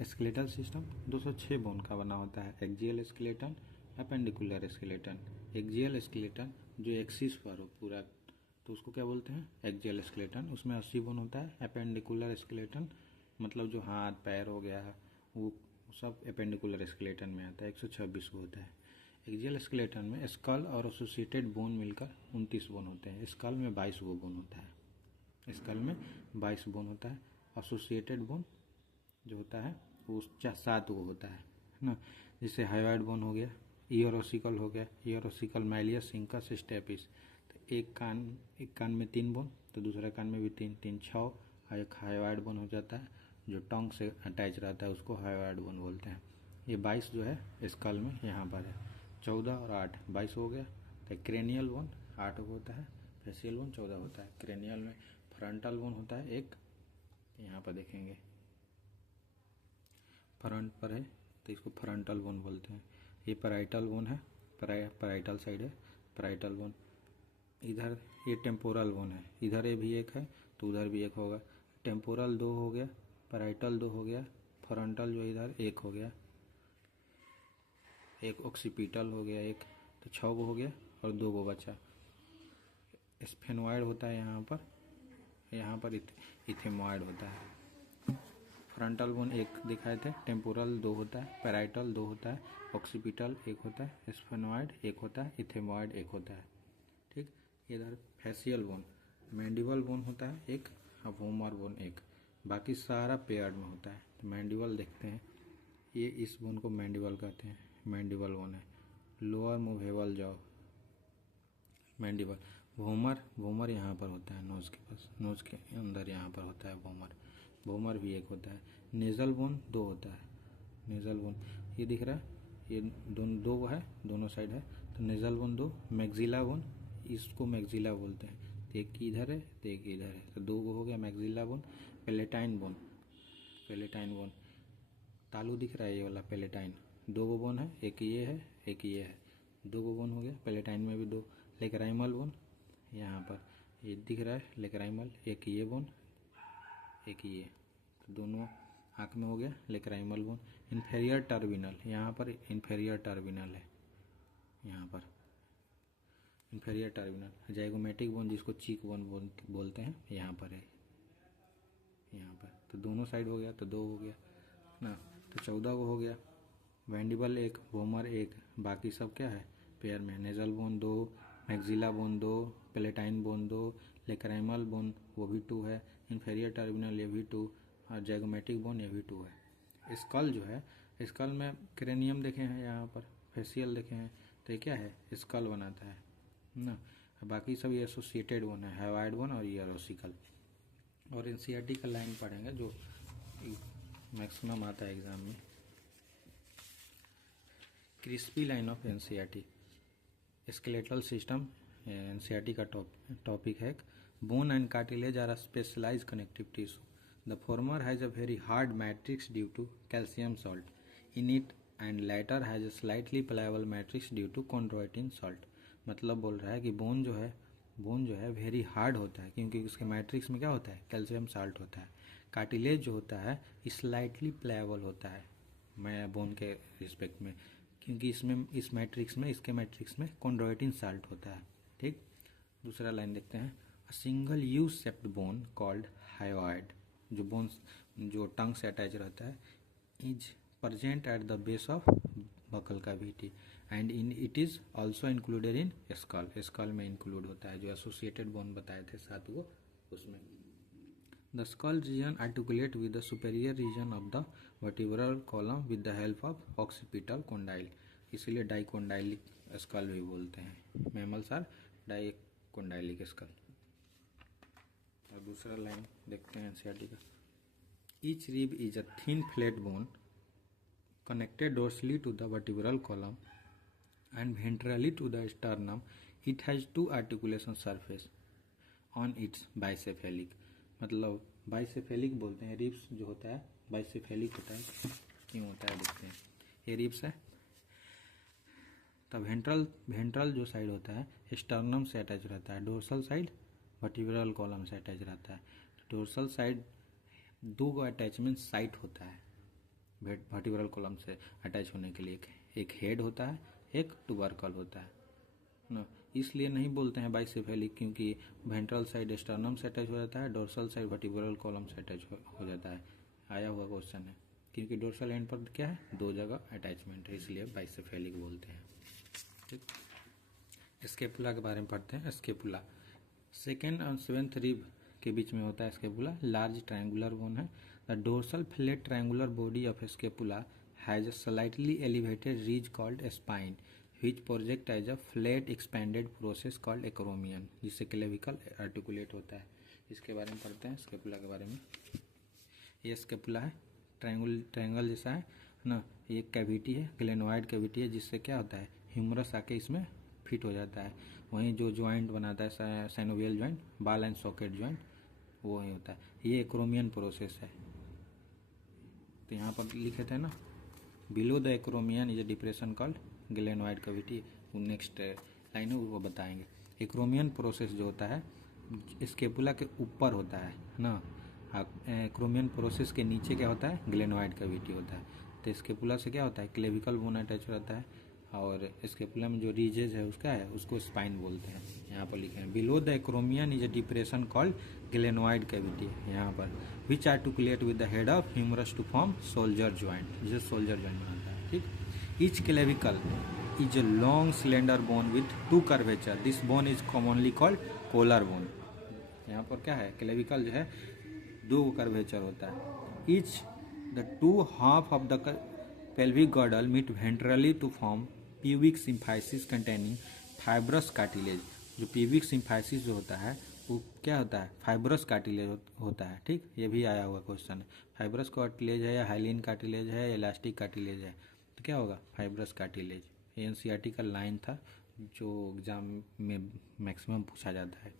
Skeletal system 206 bone का बना होता है। Axial skeleton, appendicular skeleton. Axial skeleton जो एक्सिस पर हो पूरा, तो उसको क्या बोलते हैं, एक्जियल स्केलेटन। उसमें 80 बोन होता है। एपेंडिकुलर स्केलेटन मतलब जो हाथ पैर हो गया वो सब एपेंडिकुलर स्केलेटन में आता है, 126 को होता है। एक्जियल स्केलेटन में स्कल और एसोसिएटेड बोन मिलकर 29 बोन होते हैं। स्कल में 22 गो बोन होता है। स्कल में 22 बोन होता है। एसोसिएटेड बोन जो होता है वो 7 गो होता है ना। जैसे हाइवाइड बोन हो गया, ईयर ओसिकल हो गया, ear ossicle malleus incus stapes. तो एक कान में 3 बोन, तो दूसरा कान में भी 3 3 6, और एक हाइवाइड बोन हो जाता है जो टंग से अटैच रहता है, उसको हाइवाइड बोन बोलते हैं। ये 22 जो है स्कल में यहाँ पर है। 14 और 8 22 हो गया। तो क्रेनियल बोन 8 होता है, फेसियल बोन 14 होता है। क्रेनियल में फ्रंटल बोन होता है एक, यहाँ पर देखेंगे फ्रंट पर है तो इसको फ्रंटल बोन बोलते हैं। ये पैराइटल बोन है, पैराइटल साइड है पैराइटल बोन। इधर ये टेम्पोरल बोन है, इधर ये भी एक है तो उधर भी एक होगा। टेम्पोरल 2 हो गया, पैराइटल 2 हो गया, फ्रंटल जो इधर 1 हो गया, एक ऑक्सीपिटल हो गया एक, तो 6 गो हो गया और 2 गो बचा। स्फेनोइड होता है यहाँ पर इथेमोइड होता है। फ्रंटल बोन 1 दिखाए थे, टेम्पोरल 2 होता है, पैराइटल 2 होता है, ऑक्सीपिटल 1 होता है, स्फेनोइड 1 होता है, इथेमोइड 1 होता है। ठीक। इधर फेसियल बोन, मैंडिबल बोन होता है एक, और वोमर बोन 1। बाकी सारा पेयर्ड में होता है। तो मैंडिबल देखते हैं, ये इस बोन को मैंडिबल कहते हैं, मैंडिबल बोन है। Lower movable jaw, mandible. Vomer यहाँ पर होता है नोज के पास, नोज के अंदर यहाँ पर होता है वोमर भी 1 होता है। नेजल बोन 2 होता है, नेजल बोन ये दिख रहा है, ये दोनों 2 है, दोनों साइड है। तो नेजल बोन 2। मैक्सिला बोन, इसको मैक्सिला बोलते हैं। तो एक इधर है तो एक इधर है, तो 2 गो हो गया maxilla bone. Palatine bone, palatine bone तालू दिख रहा है ये वाला पेलेटाइन, 2 गो बोन है, एक ये है एक ये है, 2 गो बोन हो गया। पेलेटाइन में भी 2। लेक्राइमल बोन यहाँ पर ये दिख रहा है लेक्राइमल, एक ये बोन एक ये, तो दोनों आँख में हो गया लेक्राइमल बोन। इन्फेरियर टर्मिनल, यहाँ पर इन्फेरियर टर्मिनल है, यहाँ पर इन्फेरियर टर्मिनल। जाइगोमेटिक बोन जिसको चीक बोन बोलते हैं, यहाँ पर है, यहाँ पर। तो दोनों साइड हो गया तो 2 हो गया ना, तो 14 को हो गया। मैंडिबल 1, वोमर 1, बाकी सब क्या है पेयर में। Nasal bone 2, maxilla bone 2, palatine bone 2, lacrimal bone वो भी 2 है, इन्फेरियर टर्मिनल ये भी 2, और जैगोमेटिक बोन ये भी 2 है। स्कल जो है, स्कल में क्रेनियम देखे हैं, यहाँ पर फेसियल देखे हैं, तो ये क्या है स्कल बनाता है ना। बाकी सब ये एसोसिएटेड बोन है, हाइवाइड बोन और ईयर ओसिकल। और एनसीईआरटी का लाइन पढ़ेंगे जो मैक्सिमम आता है एग्जाम में, crispy line of NCERT. Skeletal system NCERT का टॉपिक है। Bone and cartilage are specialised connective tissue. The former has a very hard matrix due to calcium salt in it and latter has a slightly pliable matrix due to chondroitin salt. मतलब बोल रहा है कि bone जो है very hard होता है क्योंकि उसके मैट्रिक्स में क्या होता है, कैल्शियम साल्ट होता है। कार्टिलेज जो होता है स्लाइटली प्लायबल होता है मैं बोन के रिस्पेक्ट में, क्योंकि इसमें इसके मैट्रिक्स में कॉन्ड्रोइटिन साल्ट होता है। ठीक। दूसरा लाइन देखते हैं। A single U shaped bone called hyoid, जो बोन जो टंग से अटैच रहता है, is present at the base of buccal cavity and in it is also included in skull। skull में include होता है, जो associated bone बताए थे 7 गो उसमें। The skull region articulate with the superior region of the vertebral column with the help of occipital condyle, इसीलिए dicondylic skull भी बोलते हैं। Mammals are dicondylic skull. और दूसरा लाइन देखते हैं एनसीईआरटी का। Each rib is a thin flat bone connected dorsally to the vertebral column and ventrally to the sternum. It has 2 articulation surface on its bicephalic। मतलब bicephalic बोलते हैं, ribs जो होता है बाइसेफेलिक होता है। क्यों होता है देखते हैं। ये रिब्स है, तब वेंट्रल जो साइड होता है स्टर्नम से अटैच रहता है, डोर्सल साइड वर्टिब्रल कॉलम से अटैच रहता है। डोर्सल साइड 2 अटैचमेंट साइट होता है, वर्टिब्रल कॉलम से अटैच होने के लिए एक हेड होता है, एक ट्यूबरकल होता है ना। इसलिए नहीं बोलते हैं बाइसेफेलिक, क्योंकि वेंट्रल साइड स्टर्नम से अटैच हो जाता है, डोर्सल साइड वर्टिब्रल कॉलम से अटैच हो जाता है। आया हुआ क्वेश्चन है, क्योंकि डोर्सल एंड पर क्या है, 2 जगह अटैचमेंट है, इसलिए बाइसेफेलिक बोलते हैं। ठीक, स्केपुला के बारे में पढ़ते हैं। स्केपुला सेकेंड और 7th रिब के बीच में होता है स्केपुला। लार्ज ट्रायंगुलर बोन है। The dorsal flat triangular body of scapula has a slightly elevated ridge called spine which project as a flat expanded process called acromion, जिससे clavicle articulate होता है। इसके बारे में पढ़ते हैं स्केपुला के बारे में। ये स्केपुला है, ट्रायंगल जैसा है ना। ये कैविटी है, ग्लेनोइड कैविटी है, जिससे क्या होता है, ह्यूमरस आके इसमें फिट हो जाता है। वहीं जो ज्वाइंट बनाता है साइनोवियल ज्वाइंट, बाल एंड सॉकेट ज्वाइंट, वो वही होता है। ये एक्रोमियन प्रोसेस है। तो यहाँ पर लिखे थे ना, below the acromion is a depression called glenoid cavity. Next line है वो बताएंगे। एक्रोमियन प्रोसेस जो होता है स्केपुला के ऊपर होता है ना। एक्रोमियन प्रोसेस के नीचे क्या होता है, ग्लेनोइड कैविटी होता है। तो स्केपुला से क्या होता है, क्लेविकल बोन अटैच रहता है, और स्केपुला में जो रीजेज है उसका है, उसको स्पाइन बोलते हैं। यहाँ पर लिखे हैं below the acromion is a depression called glenoid cavity. यहाँ पर which articulate with the head of humerus to form shoulder joint, जिसे सोल्जर ज्वाइंट बनाता है। ठीक, each clavicle is a long cylinder bone with 2 curvature. This bone is commonly called collar bone. यहाँ पर क्या है, क्लेविकल जो है 2 कर्वेचर होता है। Each the 2 half of the pelvic girdle meet ventrally to form pubic symphysis containing fibrous cartilage। जो pubic symphysis जो होता है वो क्या होता है, फाइब्रस कार्टिलेज होता है। ठीक, ये भी आया हुआ क्वेश्चन है। फाइब्रस कार्टिलेज है या हाइलिन कार्टिलेज है या इलास्टिक कार्टिलेज है, तो क्या होगा, फाइब्रस कार्टिलेज। एनसीईआरटी का लाइन था जो एग्जाम में मैक्सिमम पूछा जाता है।